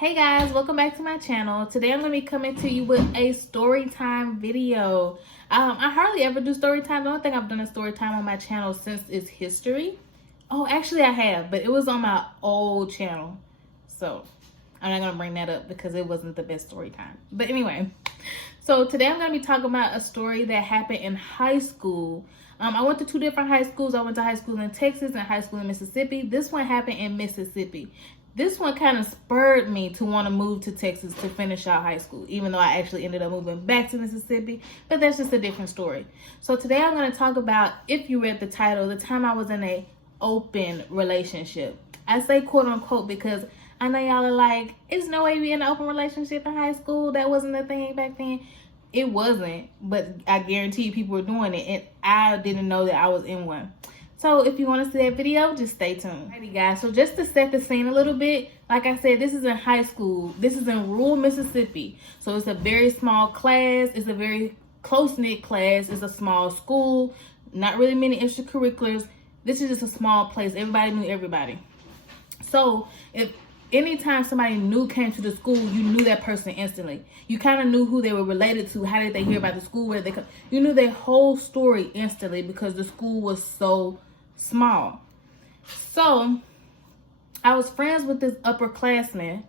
Hey guys, welcome back to my channel. Today I'm going to be coming to you with a story time video. I hardly ever do story time. I don't think I've done a story time on my channel since its history. Oh, actually I have, but it was on my old channel. So I'm not going to bring that up because it wasn't the best story time. But anyway, so today I'm going to be talking about a story that happened in high school. I went to two different high schools. I went to high school in Texas and high school in Mississippi. This one happened in Mississippi. This one kind of spurred me to want to move to Texas to finish out high school, even though I actually ended up moving back to Mississippi, but that's just a different story. So today I'm going to talk about, if you read the title, the time I was in a open relationship. I say quote unquote because I know y'all are like, there's no way we in an open relationship in high school. That wasn't a thing back then. It wasn't, but I guarantee you people were doing it, and I didn't know that I was in one. So if you want to see that video, just stay tuned. Alrighty guys, so just to set the scene a little bit, like I said, this is in high school. This is in rural Mississippi. So it's a very small class. It's a very close-knit class. It's a small school. Not really many extracurriculars. This is just a small place. Everybody knew everybody. So if anytime somebody new came to the school, you knew that person instantly. You kind of knew who they were related to. How did they hear about the school? Where they come? You knew their whole story instantly because the school was so small. So I was friends with this upperclassman,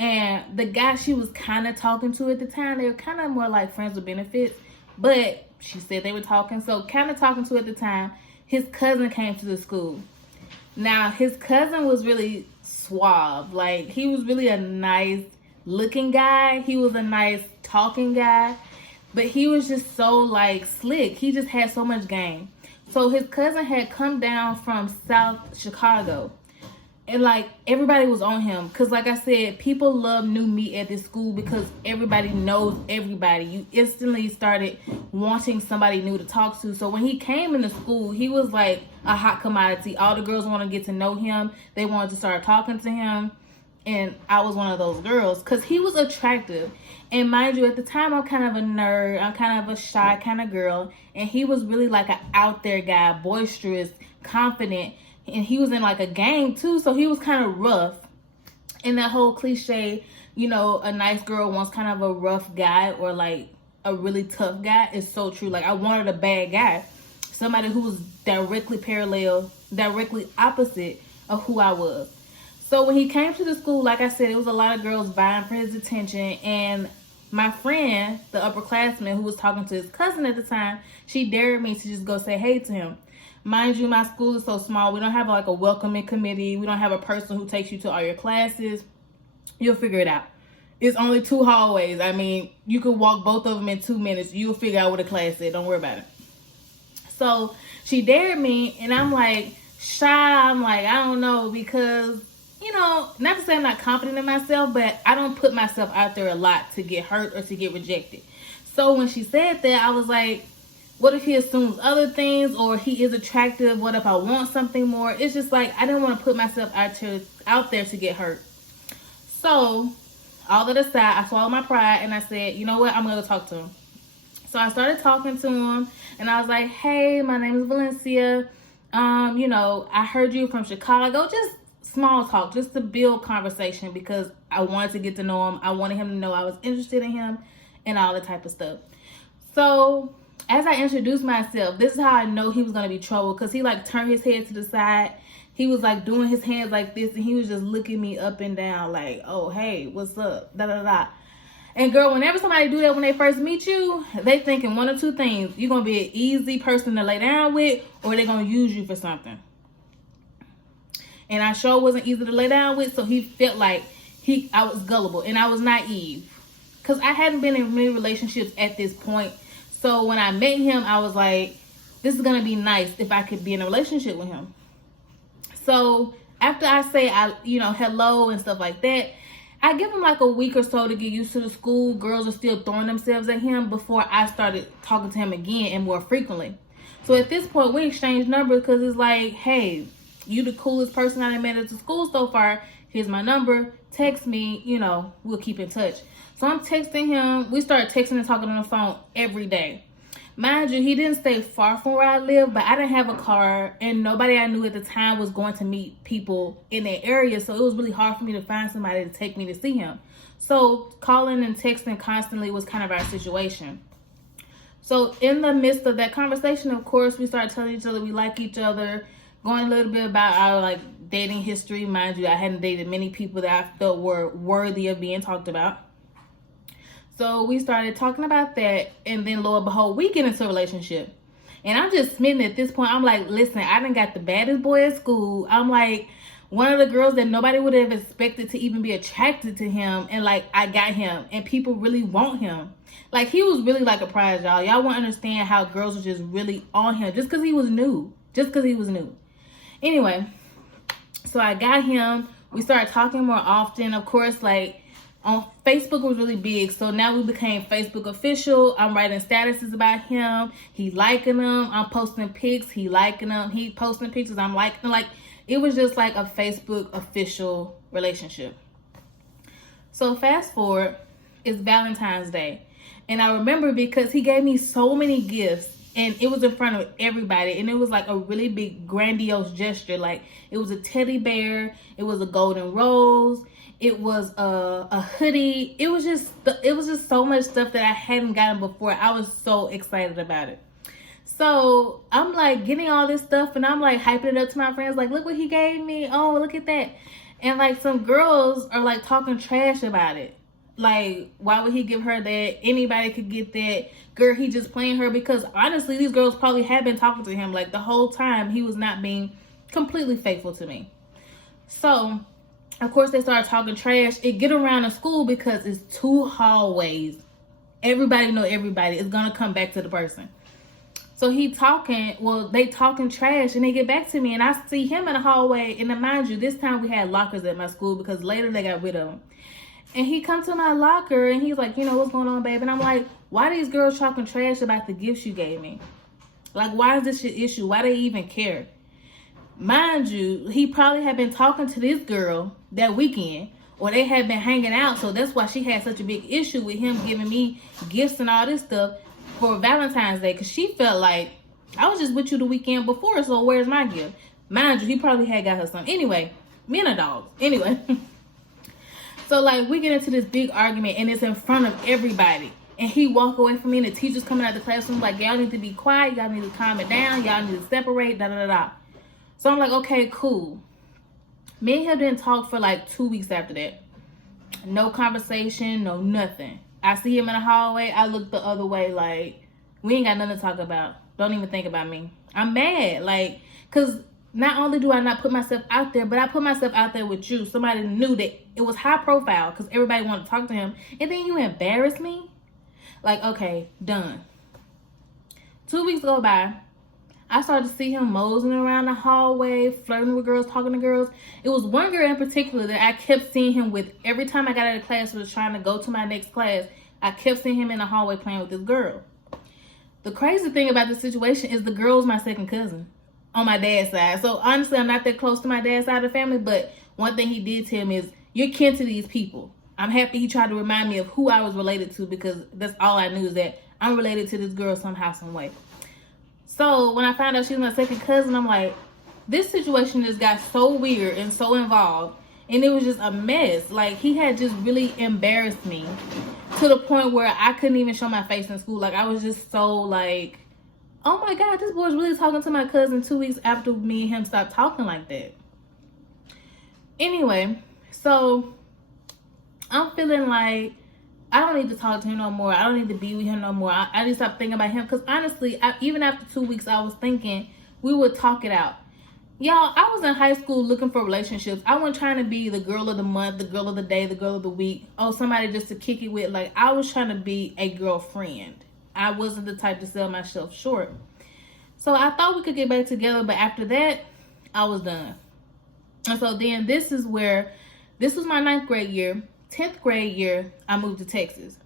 and the guy she was kind of talking to at the time, they were kind of more like friends with benefits, but she said they were talking. So kind of talking to at the time, his cousin came to the school. Now his cousin was really suave. Like, he was really a nice looking guy. He was a nice talking guy, but he was just so like slick. He just had so much game. So his cousin had come down from South Chicago, and like everybody was on him because, like I said, people love new meat at this school because everybody knows everybody. You instantly started wanting somebody new to talk to. So when he came into school, he was like a hot commodity. All the girls wanted to get to know him. They wanted to start talking to him, and I was one of those girls because he was attractive. And mind you, at the time, I'm kind of a nerd. I'm kind of a shy kind of girl. And he was really like an out there guy, boisterous, confident. And he was in like a gang too. So he was kind of rough. And that whole cliche, you know, a nice girl wants kind of a rough guy or like a really tough guy is so true. Like, I wanted a bad guy. Somebody who was directly opposite of who I was. So when he came to the school, like I said, it was a lot of girls vying for his attention. And my friend, the upperclassman who was talking to his cousin at the time, she dared me to just go say hey to him. Mind you, my school is so small. We don't have like a welcoming committee. We don't have a person who takes you to all your classes. You'll figure it out. It's only 2 hallways. I mean, you could walk both of them in 2 minutes. You'll figure out what a class is. Don't worry about it. So she dared me, and I'm like shy. I'm like, I don't know, because, you know, not to say I'm not confident in myself, but I don't put myself out there a lot to get hurt or to get rejected. So when she said that, I was like, what if he assumes other things, or he is attractive? What if I want something more? It's just like, I didn't want to put myself out there to get hurt. So all that aside, I swallowed my pride and I said, you know what? I'm going to go talk to him. So I started talking to him, and I was like, hey, my name is Valencia. You know, I heard you from Chicago. Just small talk, just to build conversation, because I wanted to get to know him. I wanted him to know I was interested in him and all that type of stuff. So as I introduced myself, this is how I know he was going to be trouble, because he like turned his head to the side. He was like doing his hands like this, and he was just looking me up and down like, oh, hey, what's up? Da da da. And girl, whenever somebody do that when they first meet you, they thinking one or two things. You're going to be an easy person to lay down with, or they're going to use you for something. And I sure wasn't easy to lay down with, so he felt like I was gullible and I was naive. Because I hadn't been in many relationships at this point. So when I met him, I was like, this is going to be nice if I could be in a relationship with him. So after I say, hello and stuff like that, I give him like a week or so to get used to the school. Girls are still throwing themselves at him before I started talking to him again and more frequently. So at this point, we exchanged numbers because it's like, hey, you the coolest person I met at the school so far. Here's my number. Text me, we'll keep in touch. So I'm texting him. We started texting and talking on the phone every day. Mind you, he didn't stay far from where I live, but I didn't have a car, and nobody I knew at the time was going to meet people in that area, so it was really hard for me to find somebody to take me to see him. So calling and texting constantly was kind of our situation. So in the midst of that conversation, of course, we started telling each other we like each other, going a little bit about our like dating history. Mind you, I hadn't dated many people that I felt were worthy of being talked about. So we started talking about that, and then lo and behold, we get into a relationship. And I'm just smitten at this point. I'm like, listen, I done got the baddest boy at school. I'm like one of the girls that nobody would have expected to even be attracted to him. And like, I got him, and people really want him. Like, he was really like a prize, y'all. Y'all won't understand how girls were just really on him just because he was new. Anyway, so I got him. We started talking more often. Of course, like, on Facebook was really big, so now we became Facebook official. I'm writing statuses about him. He liking them. I'm posting pics. He liking them. He posting pictures. I'm liking them. Like, it was just like a Facebook official relationship. So fast forward, it's Valentine's Day. And I remember because he gave me so many gifts, and it was in front of everybody, and it was like a really big grandiose gesture. Like, it was a teddy bear. It was a golden rose. It was a hoodie. It was just so much stuff that I hadn't gotten before. I was so excited about it. So I'm like getting all this stuff, and I'm like hyping it up to my friends. Like, look what he gave me. Oh, look at that. And like some girls are like talking trash about it. Like, why would he give her that? Anybody could get that. Girl, he just playing her. Because honestly, these girls probably had been talking to him like the whole time. He was not being completely faithful to me. So of course, they started talking trash. It get around in school because it's 2 hallways. Everybody know everybody. It's going to come back to the person. So they talking trash, and they get back to me, and I see him in the hallway. And then, mind you, this time we had lockers at my school because later they got rid of them. And he comes to my locker, and he's like, what's going on, babe? And I'm like, why are these girls talking trash about the gifts you gave me? Like, why is this your issue? Why do they even care? Mind you, he probably had been talking to this girl that weekend, or they had been hanging out, so that's why she had such a big issue with him giving me gifts and all this stuff for Valentine's Day, because she felt like, I was just with you the weekend before, so where's my gift? Mind you, he probably had got her something. Anyway, me and a dog. Anyway, so like we get into this big argument, and it's in front of everybody. And he walk away from me, and the teacher's coming out of the classroom like, y'all need to be quiet, y'all need to calm it down, y'all need to separate, da-da-da-da. So I'm like, okay, cool. Me and him didn't talk for like 2 weeks after that. No conversation, no nothing. I see him in the hallway. I look the other way like, we ain't got nothing to talk about. Don't even think about me. I'm mad. Like, because not only do I not put myself out there, but I put myself out there with you. Somebody knew that it was high profile because everybody wanted to talk to him. And then you embarrass me? Like, okay, done. 2 weeks go by. I started to see him moseying around the hallway, flirting with girls, talking to girls. It was one girl in particular that I kept seeing him with. Every time I got out of class or was trying to go to my next class, I kept seeing him in the hallway playing with this girl. The crazy thing about this situation is the girl was my second cousin on my dad's side. So honestly, I'm not that close to my dad's side of the family, but one thing he did tell me is, you're kin to these people. I'm happy he tried to remind me of who I was related to, because that's all I knew, is that I'm related to this girl somehow, some way. So when I found out she was my second cousin, I'm like, this situation just got so weird and so involved, and it was just a mess. Like, he had just really embarrassed me to the point where I couldn't even show my face in school. Like, I was just so like, oh my God, this boy's really talking to my cousin 2 weeks after me and him stopped talking like that. Anyway, so I'm feeling like I don't need to talk to him no more. I don't need to be with him no more. I need to stop thinking about him. Because honestly, even after 2 weeks, I was thinking we would talk it out. Y'all, I was in high school looking for relationships. I wasn't trying to be the girl of the month, the girl of the day, the girl of the week. Oh, somebody just to kick it with. Like, I was trying to be a girlfriend. I wasn't the type to sell myself short. So I thought we could get back together. But after that, I was done. And so then this was my 9th grade year. 10th grade year, I moved to Texas.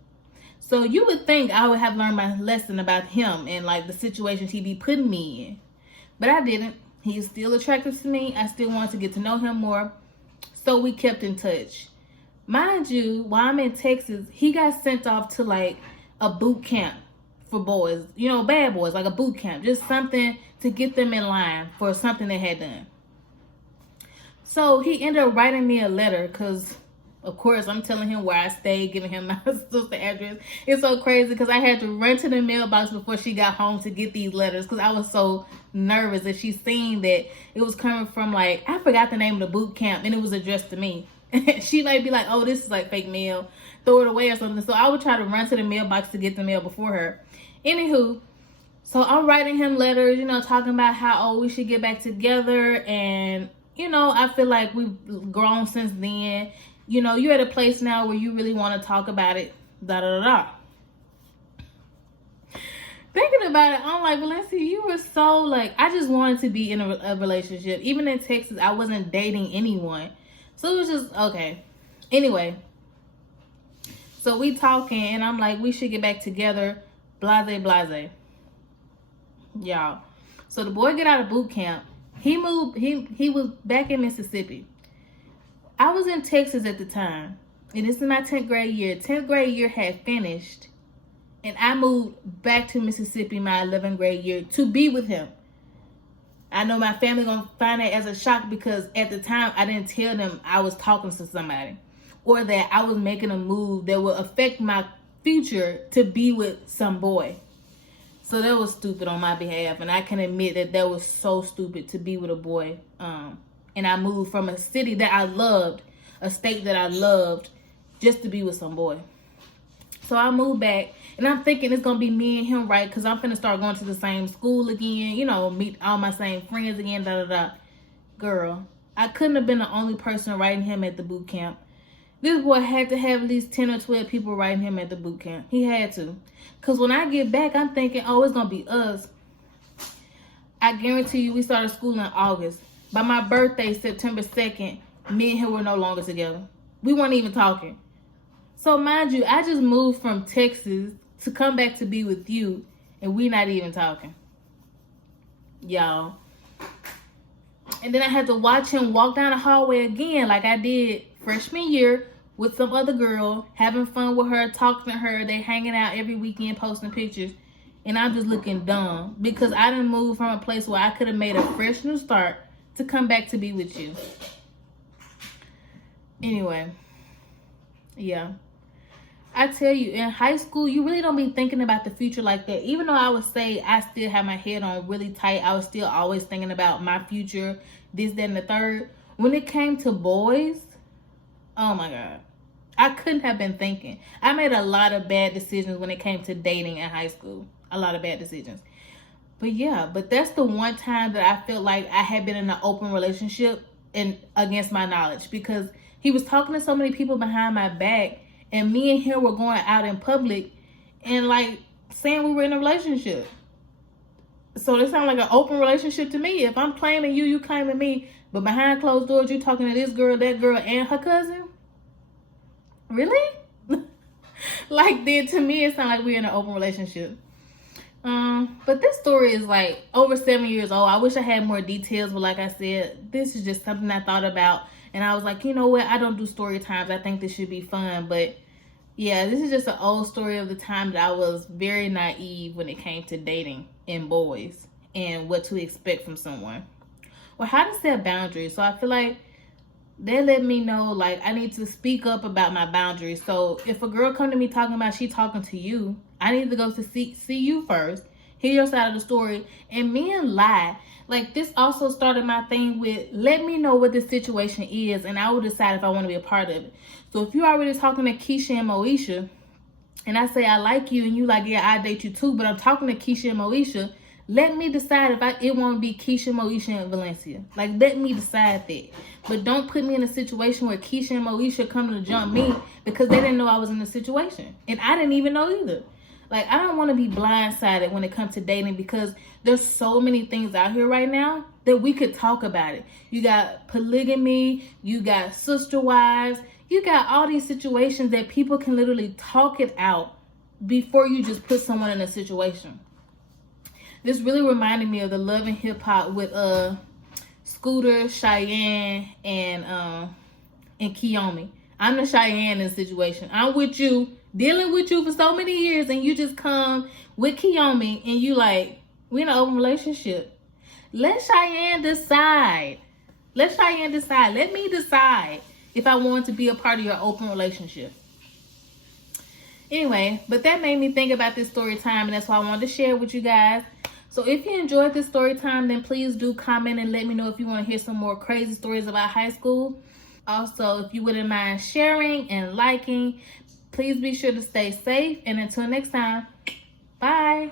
So you would think I would have learned my lesson about him and like the situations he be putting me in. But I didn't. He is still attractive to me. I still wanted to get to know him more. So we kept in touch. Mind you, while I'm in Texas, he got sent off to like a boot camp for boys, you know, bad boys, like a boot camp, just something to get them in line for something they had done. So he ended up writing me a letter because, of course, I'm telling him where I stayed, giving him my sister's address. It's so crazy because I had to run to the mailbox before she got home to get these letters because I was so nervous that she seen that it was coming from, like, I forgot the name of the boot camp, and it was addressed to me. She might be like, oh, this is like fake mail, throw it away or something. So I would try to run to the mailbox to get the mail before her. Anywho, so I'm writing him letters, you know, talking about how, oh, we should get back together. And, you know, I feel like we've grown since then. You know, you're at a place now where you really want to talk about it, da da da da. Thinking about it, I'm like, Valencia, you were so, like, I just wanted to be in a relationship. Even in Texas, I wasn't dating anyone. So it was just, okay. Anyway, so we talking, and I'm like, we should get back together, blase, blase. Y'all. So the boy get out of boot camp. He moved, he was back in Mississippi. I was in Texas at the time, and this is my 10th grade year. 10th grade year had finished, and I moved back to Mississippi my 11th grade year to be with him. I know my family gonna find that as a shock because at the time I didn't tell them I was talking to somebody or that I was making a move that would affect my future to be with some boy. So that was stupid on my behalf, and I can admit that that was so stupid to be with a boy. And I moved from a city that I loved, a state that I loved, just to be with some boy. So I moved back, and I'm thinking it's going to be me and him, right? Because I'm finna start going to the same school again, you know, meet all my same friends again, da da da. Girl, I couldn't have been the only person writing him at the boot camp. This boy had to have at least 10 or 12 people writing him at the boot camp. He had to. Because when I get back, I'm thinking, oh, it's going to be us. I guarantee you, we started school in August. By my birthday, September 2nd, me and him were no longer together. We weren't even talking. So mind you, I just moved from Texas to come back to be with you, and we not even talking. Y'all. And then I had to watch him walk down the hallway again like I did freshman year with some other girl, having fun with her, talking to her. They hanging out every weekend, posting pictures. And I'm just looking dumb because I didn't move from a place where I could have made a fresh new start to come back to be with you. Anyway, yeah. I tell you, in high school, you really don't be thinking about the future like that. Even though I would say I still have my head on really tight, I was still always thinking about my future, this, that, and the third. When it came to boys, oh my God. I couldn't have been thinking. I made a lot of bad decisions when it came to dating in high school. A lot of bad decisions. But yeah, but that's the one time that I felt like I had been in an open relationship and against my knowledge, because he was talking to so many people behind my back, and me and him were going out in public and like saying we were in a relationship. So it sounded like an open relationship to me. If I'm claiming you, you claiming me, but behind closed doors, you talking to this girl, that girl, and her cousin? Really? Like, then to me, it sounded like we're in an open relationship. But this story is like over 7 years old. I wish I had more details, but like I said, this is just something I thought about, and I was like, you know what? I don't do story times. I think this should be fun, but yeah, this is just an old story of the time that I was very naive when it came to dating and boys and what to expect from someone. Well, how to set boundaries. So I feel like they let me know, like, I need to speak up about my boundaries. So if a girl come to me talking about she talking to you, I need to go to see you first, hear your side of the story, and men lie. Like, this also started my thing with, let me know what this situation is, and I will decide if I want to be a part of it. So if you're already talking to Keisha and Moesha, and I say I like you, and you like, yeah, I date you too, but I'm talking to Keisha and Moesha, let me decide if it won't be Keisha, Moesha, and Valencia. Like, let me decide that. But don't put me in a situation where Keisha and Moesha come to jump me because they didn't know I was in the situation. And I didn't even know either. Like, I don't want to be blindsided when it comes to dating, because there's so many things out here right now that we could talk about it. You got polygamy, you got sister wives, you got all these situations that people can literally talk it out before you just put someone in a situation. This really reminded me of the Love and Hip Hop with Scooter, Cheyenne, and kiyomi. I'm the Cheyenne in the situation. I'm with you, dealing with you for so many years, and you just come with Kiyomi and you like, we in an open relationship. Let Cheyenne decide. Let Cheyenne decide. Let me decide if I want to be a part of your open relationship. Anyway, but that made me think about this story time, and that's why I wanted to share with you guys. So if you enjoyed this story time, then please do comment and let me know if you want to hear some more crazy stories about high school. Also, if you wouldn't mind sharing and liking, please be sure to stay safe. And until next time, bye.